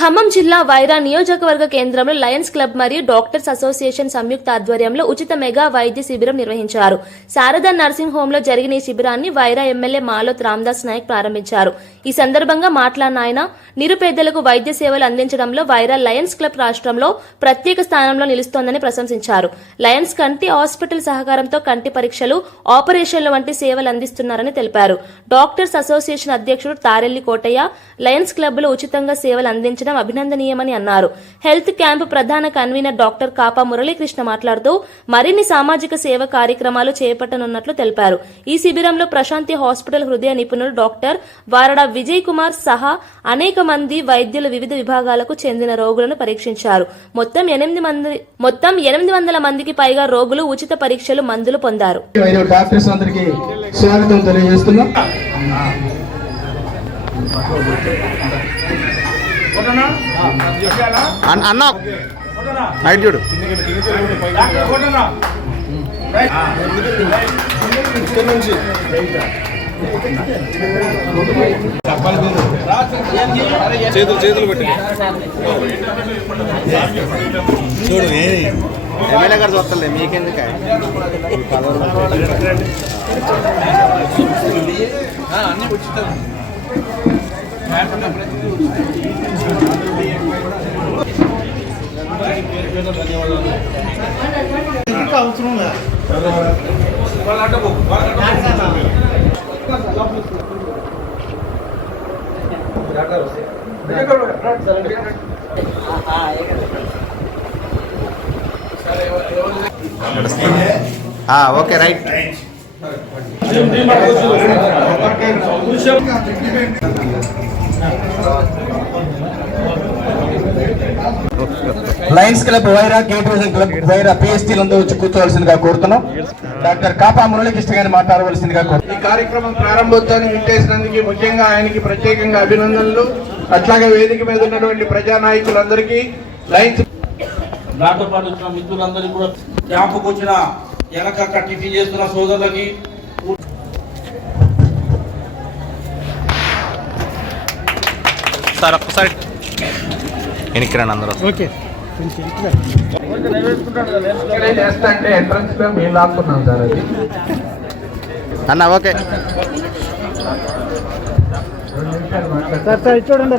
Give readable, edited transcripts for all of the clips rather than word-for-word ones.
ఖమ్మం జిల్లా వైరా నియోజకవర్గ కేంద్రంలో లయన్స్ క్లబ్ మరియు డాక్టర్స్ అసోసియేషన్ సంయుక్త ఆధ్వర్యంలో ఉచిత మెగా వైద్య శిబిరం నిర్వహించారు. శారదా నర్సింగ్ హోమ్ లో జరిగిన ఈ శిబిరాన్ని వైరా ఎమ్మెల్యే మాలోత్ రామదాస్ నాయక్ ప్రారంభించారు. ఈ సందర్భంగా మాట్లాడిన ఆయన నిరుపేదలకు వైద్య సేవలు అందించడంలో వైరా లయన్స్ క్లబ్ రాష్ట్రంలో ప్రత్యేక స్థానంలో నిలుస్తోందని ప్రశంసించారు. లయన్స్ కంటి హాస్పిటల్ సహకారంతో కంటి పరీక్షలు, ఆపరేషన్లు వంటి సేవలు అందిస్తున్నారని తెలిపారు. డాక్టర్స్ అసోసియేషన్ అధ్యక్షుడు తారెల్లి కోటయ్య లయన్స్ క్లబ్ లో ఉచితంగా సేవలు అందించడం అభినందనీయమని అన్నారు. హెల్త్ క్యాంప్ ప్రధాన కన్వీనర్ డాక్టర్ కాపా మురళీకృష్ణ మాట్లాడుతూ మరిన్ని సామాజిక సేవ కార్యక్రమాలు చేపట్టనున్నట్లు తెలిపారు. ఈ శిబిరంలో ప్రశాంతి హాస్పిటల్ హృదయ నిపుణులు డాక్టర్ వారడా విజయ్ కుమార్ సహా అనేక మంది వైద్యులు వివిధ విభాగాలకు చెందిన రోగులను పరీక్షించారు. మొత్తం 800 మందికి పైగా రోగులు ఉచిత పరీక్షలు, మందులు పొందారు. అన్న నైట్ చూడు చేతులు పెట్టి చూడు ఎమ్మెల్యే గారు చూస్తలే మీకెందుకు అన్ని ఉచితం. ఇంకా అవసరం okay right. Lions club Wyra, gate vision club Wyra PST నందు వచ్చి కూర్చోవలసిందిగా కోరుతున్నాం. డాక్టర్ కాపా మురళీకృష్ణ గారిని మాట్లాడవలసిందిగా కోరుతున్నాం. ఈ కార్యక్రమం ప్రారంభోత్సవాన్ని విచ్చేసినందుకు ముఖ్యంగా ఆయనకి ప్రత్యేకంగా అభినందనలు. అట్లాగే వేదిక మీద ఉన్నటువంటి ప్రజానాయకులందరికీ, లయన్స్ నాతో పాటు వచ్చిన మిత్రులందరికీ కూడా, క్యాంపుకు వచ్చిన వెనక టిఫిన్ చేస్తున్న సోదరులకి, సార్ ఒక్కసారి వెనక్కి రండి అందరూ. ఓకే చేస్తా అంటే ఎంట్రన్స్ లో మేము లాక్కున్నాం సార్. అది అన్న ఓకే సార్ చూడండి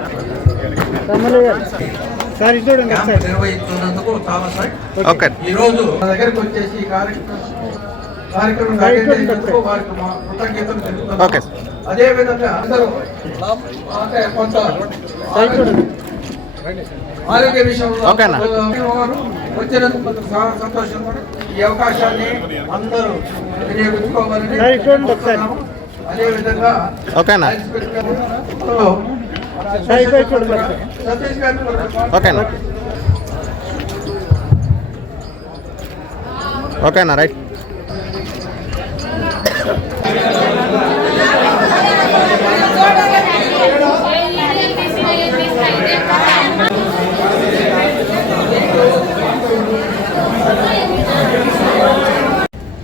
సార్ చూడండి నిర్వహిస్తున్నందుకు చాలా సార్. ఓకే ఈ రోజు మా దగ్గరకు వచ్చేసి ఈ కార్యక్రమం వారికి మా కృతజ్ఞతలు తెలుపుతున్నాం. ఓకే అదే విధంగా అందరూ కొంత ఆరోగ్య విషయంలో వచ్చినందుకు సంతోషం. ఈ అవకాశాన్ని అందరూ వినియోగించుకోవాలని అదే విధంగా ఓకేనా సతీష్ గారిని ఓకేనా ఓకేనా రైట్.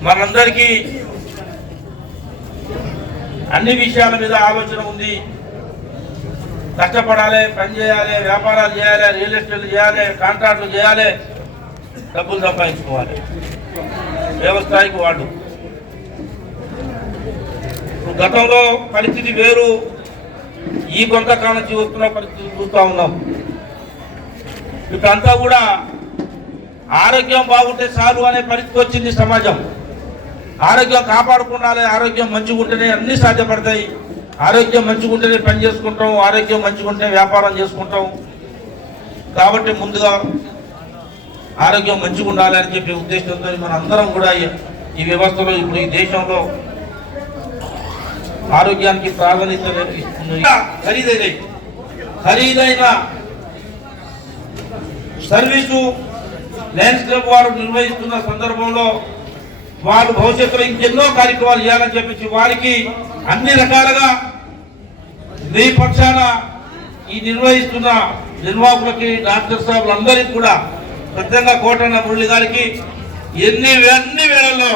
మనందరికీ అన్ని విషయాల మీద ఆలోచన ఉంది. కష్టపడాలి, పని చేయాలి, వ్యాపారాలు చేయాలి, రియల్ ఎస్టేట్లు చేయాలి, కాంట్రాక్టులు చేయాలి, డబ్బులు సంపాదించుకోవాలి. వ్యవస్థాయికి వాళ్ళు గతంలో పరిస్థితి వేరు, ఈ కొంతకాలం నుంచి వస్తున్న పరిస్థితి చూస్తూ ఉన్నాం. ఇప్పుడంతా కూడా ఆరోగ్యం బాగుంటే చాలు అనే పరిస్థితి వచ్చింది సమాజం. ఆరోగ్యం కాపాడుకుండాలి, ఆరోగ్యం మంచిగా ఉంటేనే అన్నీ సాధ్యపడతాయి. ఆరోగ్యం మంచిగా ఉంటేనే పని చేసుకుంటాం, ఆరోగ్యం మంచిగా ఉంటే వ్యాపారం చేసుకుంటాం. కాబట్టి ముందుగా ఆరోగ్యం మంచిగా ఉండాలి అని చెప్పే ఉద్దేశంతో మన అందరం కూడా ఈ వ్యవస్థలో, ఇప్పుడు ఈ దేశంలో ఆరోగ్యానికి ప్రాధాన్యత ఇస్తుంది. ఖరీదైన సర్వీసు లయన్స్ క్లబ్ వారు నిర్వహిస్తున్న సందర్భంలో వారు భవిష్యత్తులో ఇంకెన్నో కార్యక్రమాలు చేయాలని చెప్పేసి వారికి అన్ని రకాలుగా మీ పక్షాన ఈ నిర్వహిస్తున్న నిర్వాహకులకి, డాక్టర్ సాబులందరికీ కూడా ప్రత్యేకంగా కోటన్న మురళి గారికి అన్ని వేళల్లో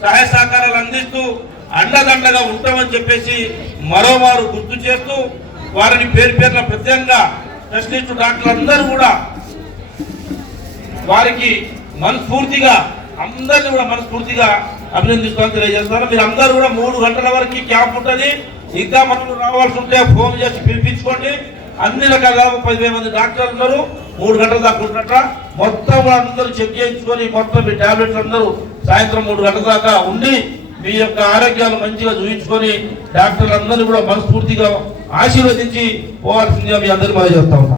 సహాయ సహకారాలు అందిస్తూ అండదండగా ఉంటామని చెప్పేసి మరోమారు గుర్తు చేస్తూ వారిని పేరు పేరున ప్రత్యేకంగా స్పెషలిస్ట్ డాక్టర్లు అందరూ కూడా వారికి మనస్ఫూర్తిగా అందరినీ కూడా మనస్ఫూర్తిగా అభినందిస్తామని తెలియజేస్తాను. మీరు అందరూ కూడా 3 గంటల వరకు క్యాంప్ ఉంటుంది. ఇంకా మనం రావాల్సి ఉంటే ఫోన్ చేసి పిలిపించుకోండి. అన్ని రకాల 10,000 మంది డాక్టర్లు ఉన్నారు. 3 గంటల దాకా ఉంటున్నట్ట. మొత్తం అందరూ చెక్ చేయించుకొని మొత్తం మీ టాబ్లెట్లు అందరూ సాయంత్రం 3 గంటల దాకా ఉండి మీ యొక్క ఆరోగ్యాలు మంచిగా చూపించుకొని డాక్టర్లు అందరూ కూడా మనస్ఫూర్తిగా ఆశీర్వదించి పోవాల్సిందిగా మీ అందరూ మనం చెప్తా ఉన్నాం.